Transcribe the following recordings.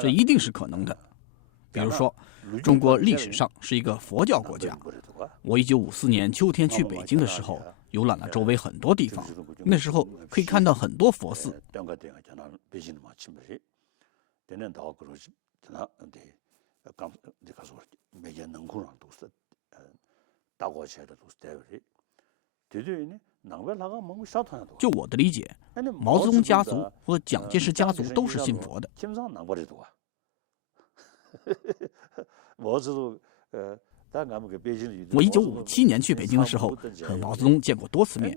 这一定是可能的。比如说，中国历史上是一个佛教国家。我1954年秋天去北京的时候，游览了周围很多地方，那时候可以看到很多佛寺。就我的理解，毛泽东家族和蒋介石家族都是信佛的。我1957年去北京的时候，和毛泽东见过多次面。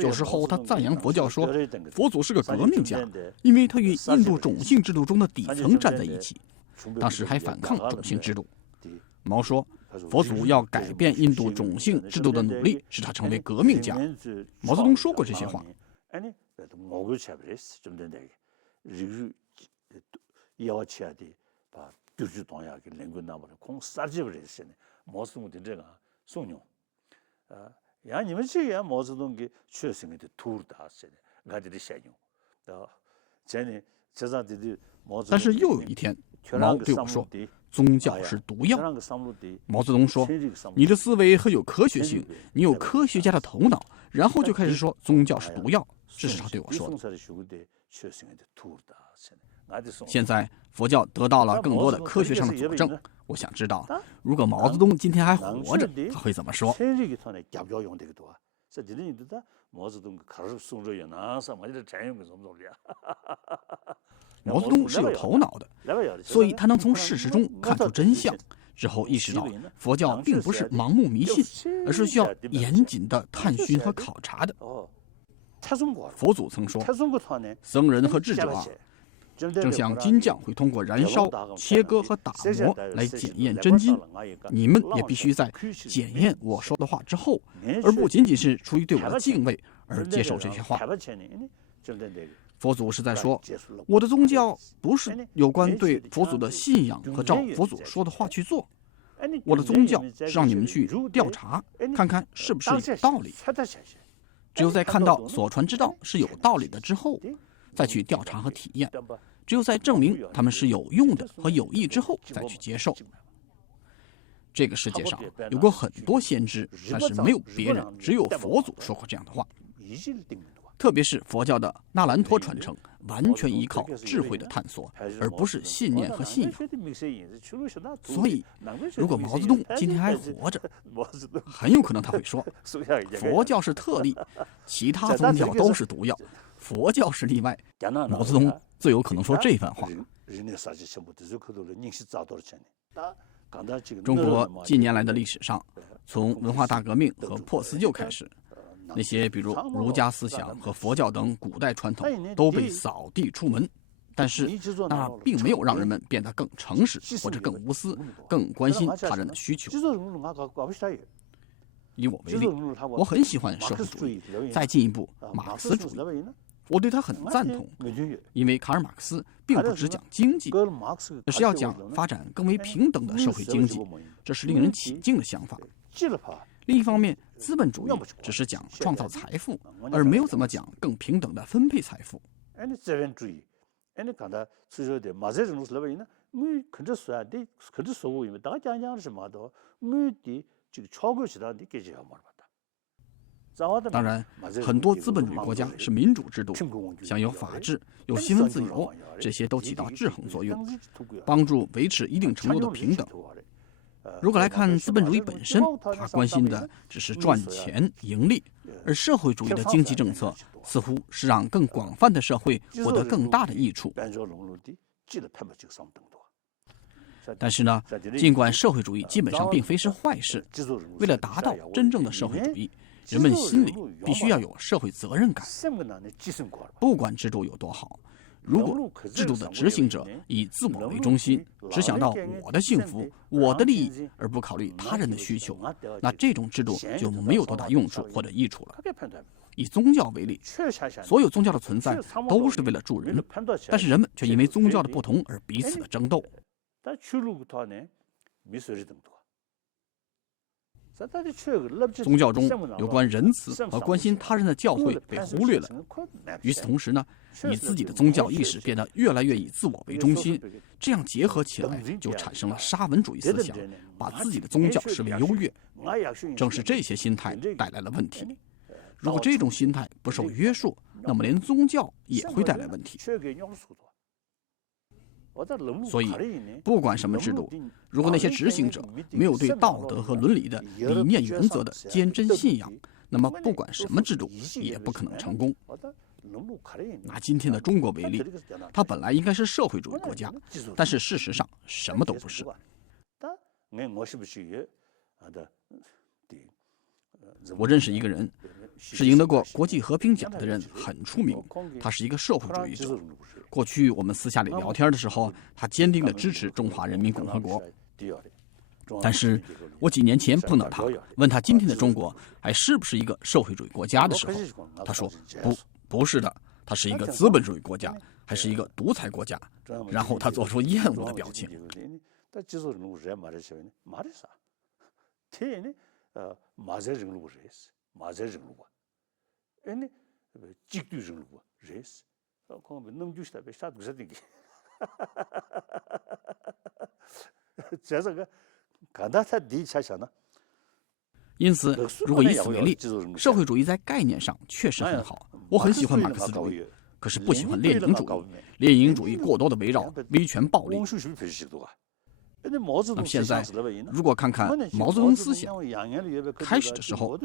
有时候他赞扬佛教，说佛祖是个革命家，因为他与印度种姓制度中的底层站在一起，当时还反抗种姓制度。毛说，佛祖要改变印度种姓制度的努力，使他成为革命家。毛泽东说过这些话。但是又有一天，毛对我说，宗教是毒药。毛泽东说，你的思维很有科学性，你有科学家的头脑，然后就开始说宗教是毒药。这是他对我说的。现在佛教得到了更多的科学上的佐证，我想知道，如果毛泽东今天还活着，他会怎么说？毛泽东是有头脑的，所以他能从事实中看出真相，之后意识到佛教并不是盲目迷信，而是需要严谨的探寻和考察的。佛祖曾说，僧人和智者啊，正像金匠会通过燃烧、切割和打磨来检验真金，你们也必须在检验我说的话之后，而不仅仅是出于对我的敬畏而接受这些话。佛祖是在说，我的宗教不是有关对佛祖的信仰和照佛祖说的话去做，我的宗教是让你们去调查，看看是不是有道理。只有在看到所传之道是有道理的之后，再去调查和体验，只有在证明他们是有用的和有益之后，再去接受。这个世界上有过很多先知，但是没有别人，只有佛祖说过这样的话。特别是佛教的那兰陀传承，完全依靠智慧的探索，而不是信念和信仰。所以，如果毛泽东今天还活着，很有可能他会说，佛教是特例，其他宗教都是毒药，佛教是例外。毛泽东最有可能说这番话。中国近年来的历史上，从文化大革命和破四旧开始，那些比如儒家思想和佛教等古代传统都被扫地出门，但是那并没有让人们变得更诚实或者更无私，更关心他人的需求。以我为例，我很喜欢社会主义，再进一步马克思主义，我对他很赞同，因为卡尔马克思并不只讲经济，而是要讲发展更为平等的社会经济，这是令人起敬的想法。另一方面，资本主义只是讲创造财富，而没有怎么讲更平等的分配财富。当然，很多资本主义国家是民主制度，享有法治、有新闻自由，这些都起到制衡作用，帮助维持一定程度的平等。如果来看资本主义本身，它关心的只是赚钱盈利，而社会主义的经济政策似乎是让更广泛的社会获得更大的益处。但是呢，尽管社会主义基本上并非是坏事，为了达到真正的社会主义，人们心里必须要有社会责任感。不管制度有多好，如果制度的执行者以自我为中心，只想到我的幸福、我的利益，而不考虑他人的需求，那这种制度就没有多大用处或者益处了。以宗教为例，所有宗教的存在都是为了助人，但是人们却因为宗教的不同而彼此的争斗。宗教中有关仁慈和关心他人的教诲被忽略了。与此同时呢，以自己的宗教意识变得越来越以自我为中心，这样结合起来就产生了沙文主义思想，把自己的宗教视为优越。正是这些心态带来了问题。如果这种心态不受约束，那么连宗教也会带来问题。所以，不管什么制度，如果那些执行者没有对道德和伦理的理念原则的坚贞信仰，那么不管什么制度也不可能成功。拿今天的中国为例，它本来应该是社会主义国家，但是事实上什么都不是。我认识一个人，是赢得过国际和平奖的人，很出名。他是一个社会主义者。过去我们私下里聊天的时候，他坚定地支持中华人民共和国。但是我几年前碰到他，问他今天的中国还是不是一个社会主义国家的时候，他说不是的，它是一个资本主义国家，还是一个独裁国家。然后他做出厌恶的表情。因此，如果以此为例，社会主义在概念上确实很好，我很喜欢马克思主义，可是不喜欢列宁主义。列宁主义过多的围绕威权暴力。那么现在，如果看看毛泽东思想开始的时候，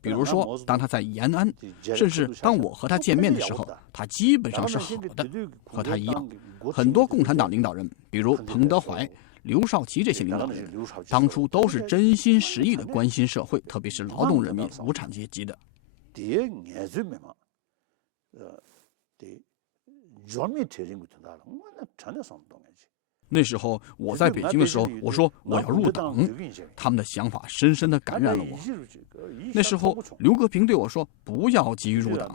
比如说当他在延安，甚至当我和他见面的时候，他基本上是好的。和他一样，很多共产党领导人，比如彭德怀、刘少奇这些领导人，当初都是真心实意的关心社会，特别是劳动人民、无产阶级的。那时候我在北京的时候，我说我要入党，他们的想法深深地感染了我。那时候刘格平对我说不要急于入党，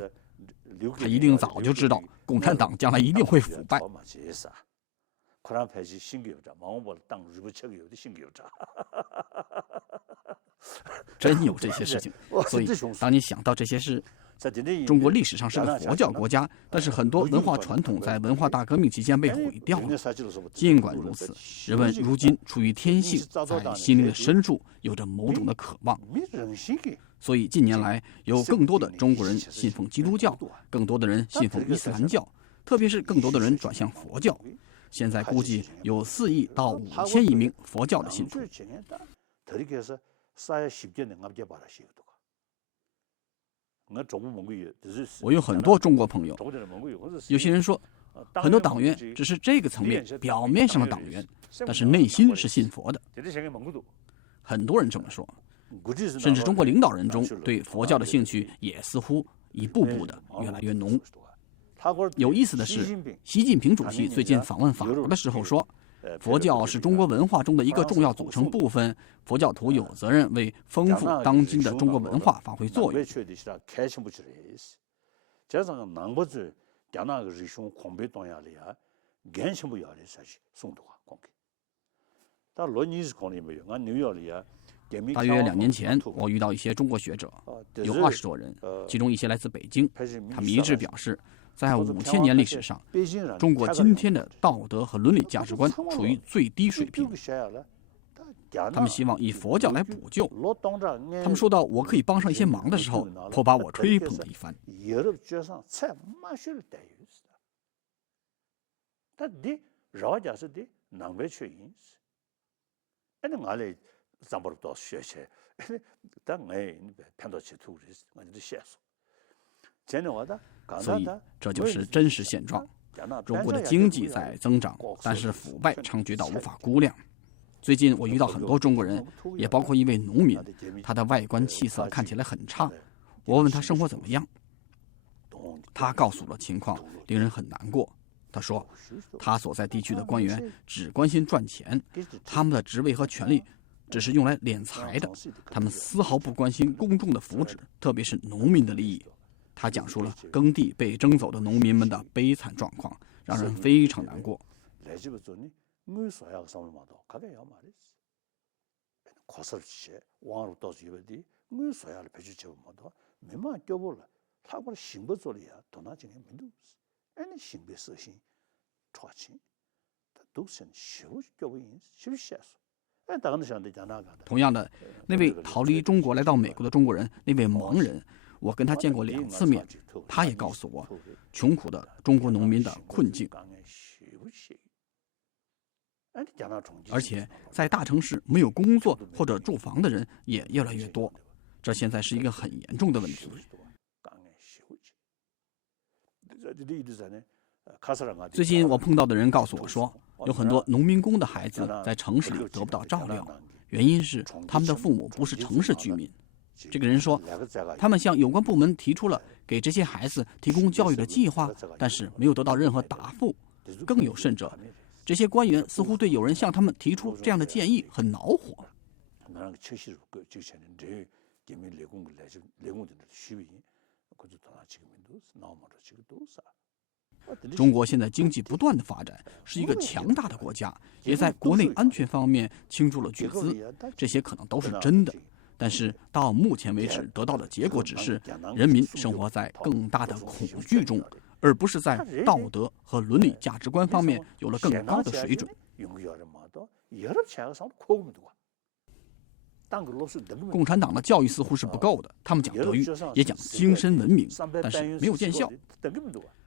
他一定早就知道共产党将来一定会腐败。真有这些事情，所以当你想到这些事，中国历史上是个佛教国家，但是很多文化传统在文化大革命期间被毁掉了。尽管如此，人们如今出于天性，在心灵的深处有着某种的渴望。所以近年来有更多的中国人信奉基督教，更多的人信奉伊斯兰教，特别是更多的人转向佛教。现在估计有4亿到5千亿名佛教的信徒。我有很多中国朋友，有些人说，很多党员只是这个层面表面上的党员，但是内心是信佛的。很多人这么说，甚至中国领导人中对佛教的兴趣也似乎一步步的越来越浓。有意思的是，习近平主席最近访问法国的时候说，佛教是中国文化中的一个重要组成部分，佛教徒有责任为丰富当今的中国文化发挥作用。大约2年前，我遇到一些中国学者，有20多人，其中一些来自北京，他们一致表示，在5000年历史上，中国今天的道德和伦理价值观处于最低水平。他们希望以佛教来补救。他们说到我可以帮上一些忙的时候，颇把我吹捧了一番。所以这就是真实现状。中国的经济在增长，但是腐败猖獗到无法估量。最近我遇到很多中国人，也包括一位农民，他的外观气色看起来很差。我问他生活怎么样，他告诉了情况，令人很难过。他说，他所在地区的官员只关心赚钱，他们的职位和权力只是用来敛财的，他们丝毫不关心公众的福祉，特别是农民的利益。他讲述了耕地被征走的农民们的悲惨状况，让人非常难过。同样的，那位逃离中国来到美国的中国人，那位盲人，我跟他见过2次面，他也告诉我穷苦的中国农民的困境。而且在大城市没有工作或者住房的人也越来越多，这现在是一个很严重的问题。最近我碰到的人告诉我说，有很多农民工的孩子在城市里得不到照料，原因是他们的父母不是城市居民。这个人说，他们向有关部门提出了给这些孩子提供教育的计划，但是没有得到任何答复。更有甚者，这些官员似乎对有人向他们提出这样的建议很恼火。中国现在经济不断的发展，是一个强大的国家，也在国内安全方面倾注了巨资，这些可能都是真的。但是到目前为止得到的结果只是人民生活在更大的恐惧中，而不是在道德和伦理价值观方面有了更高的水准。共产党的教育似乎是不够的，他们讲德育，也讲精神文明，但是没有见效。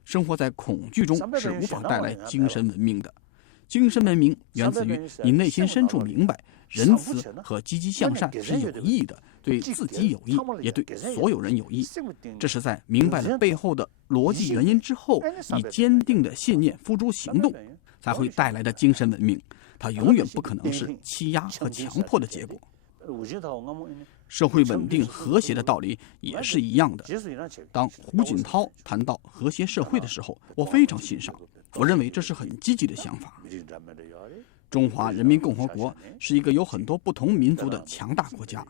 生活在恐惧中是无法带来精神文明的。精神文明源自于你内心深处明白，仁慈和积极向善是有益的，对自己有益，也对所有人有益。这是在明白了背后的逻辑原因之后，以坚定的信念付诸行动，才会带来的精神文明。它永远不可能是欺压和强迫的结果。社会稳定和谐的道理也是一样的。当胡锦涛谈到和谐社会的时候，我非常欣赏，我认为这是很积极的想法。中华人民共和国是一个有很多不同民族的强大国家，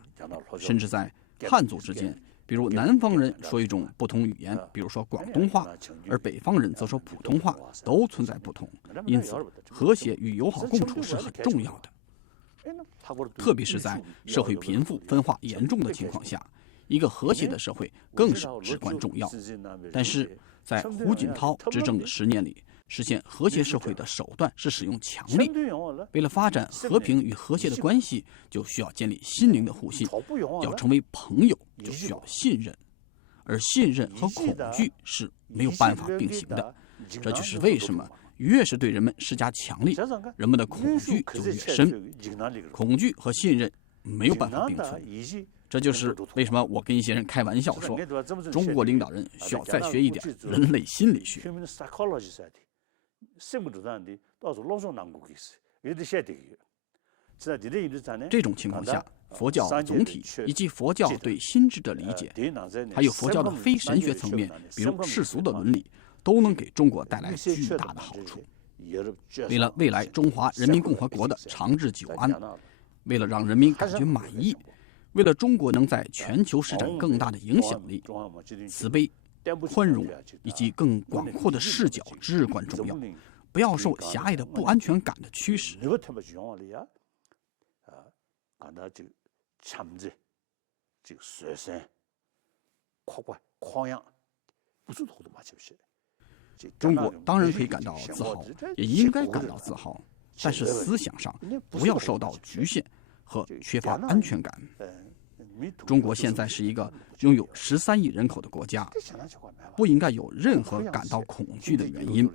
甚至在汉族之间，比如南方人说一种不同语言，比如说广东话，而北方人则说普通话，都存在不同。因此，和谐与友好共处是很重要的。特别是在社会贫富分化严重的情况下，一个和谐的社会更是至关重要。但是在胡锦涛执政的10年里，实现和谐社会的手段是使用强力。为了发展和平与和谐的关系，就需要建立心灵的互信，要成为朋友就需要信任，而信任和恐惧是没有办法并行的。这就是为什么越是对人们施加强力，人们的恐惧就越深。恐惧和信任没有办法并存。这就是为什么我跟一些人开玩笑说，中国领导人需要再学一点人类心理学。这种情况下，佛教总体以及佛教对心智的理解，还有佛教的非神学层面，比如世俗的伦理，都能给中国带来巨大的好处。为了未来中华人民共和国的长治久安，为了让人民感觉满意，为了中国能在全球施展更大的影响力，慈悲、宽容以及更广阔的视角至关重要。不要受狭隘的不安全感的驱使。中国当然可以感到自豪，也应该感到自豪，但是思想上不要受到局限和缺乏安全感。中国现在是一个拥有13亿人口的国家，不应该有任何感到恐惧的原因。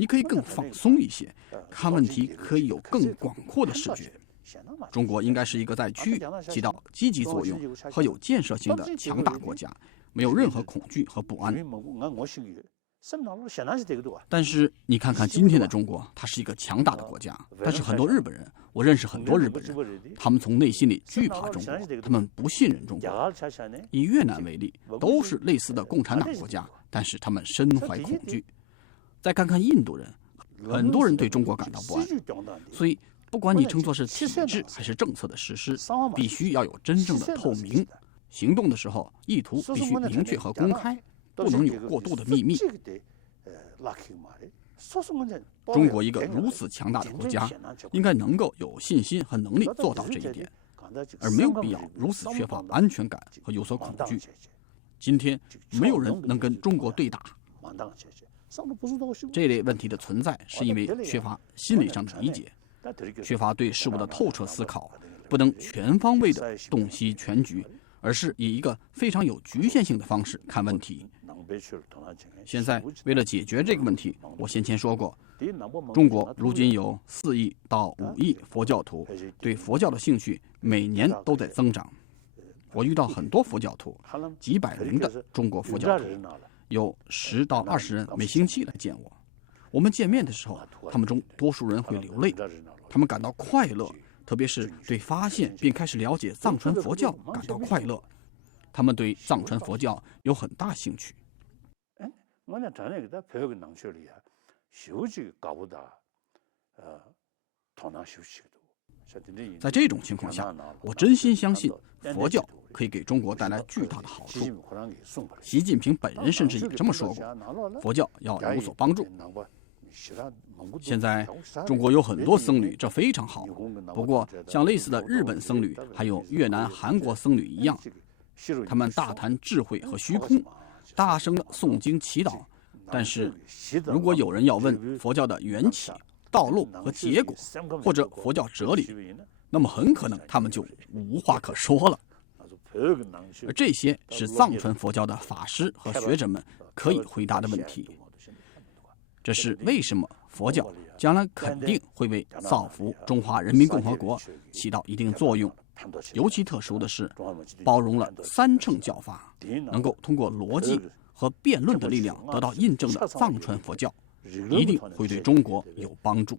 你可以更放松一些，看问题可以有更广阔的视觉。中国应该是一个在区域起到积极作用和有建设性的强大国家，没有任何恐惧和不安。但是你看看今天的中国，它是一个强大的国家，但是很多日本人，我认识很多日本人，他们从内心里惧怕中国，他们不信任中国。以越南为例，都是类似的共产党国家，但是他们深怀恐惧。再看看印度人，很多人对中国感到不安。所以不管你称作是体制还是政策的实施，必须要有真正的透明，行动的时候意图必须明确和公开，不能有过度的秘密。中国一个如此强大的国家，应该能够有信心和能力做到这一点。而没有必要如此缺乏安全感和有所恐惧。今天没有人能跟中国对打。这类问题的存在是因为缺乏心理上的理解，缺乏对事物的透彻思考，不能全方位地洞悉全局，而是以一个非常有局限性的方式看问题。现在为了解决这个问题，我先前说过，中国如今有4亿到5亿佛教徒，对佛教的兴趣每年都在增长。我遇到很多佛教徒，几百名的中国佛教徒，有10到20人每星期来见我。我们见面的时候，他们中多数人会流泪，他们感到快乐，特别是对发现并开始了解藏传佛教感到快乐。他们对藏传佛教有很大兴趣。在这种情况下，我真心相信佛教可以给中国带来巨大的好处。习近平本人甚至也这么说过，佛教要有所帮助。现在中国有很多僧侣，这非常好。不过，像类似的日本僧侣，还有越南、韩国僧侣一样，他们大谈智慧和虚空，大声的诵经祈祷。但是，如果有人要问佛教的缘起、道路和结果，或者佛教哲理，那么很可能他们就无话可说了。而这些是藏传佛教的法师和学者们可以回答的问题。这是为什么佛教将来肯定会为造福中华人民共和国起到一定作用。尤其特殊的是，包容了3乘教法，能够通过逻辑和辩论的力量得到印证的藏传佛教，一定会对中国有帮助。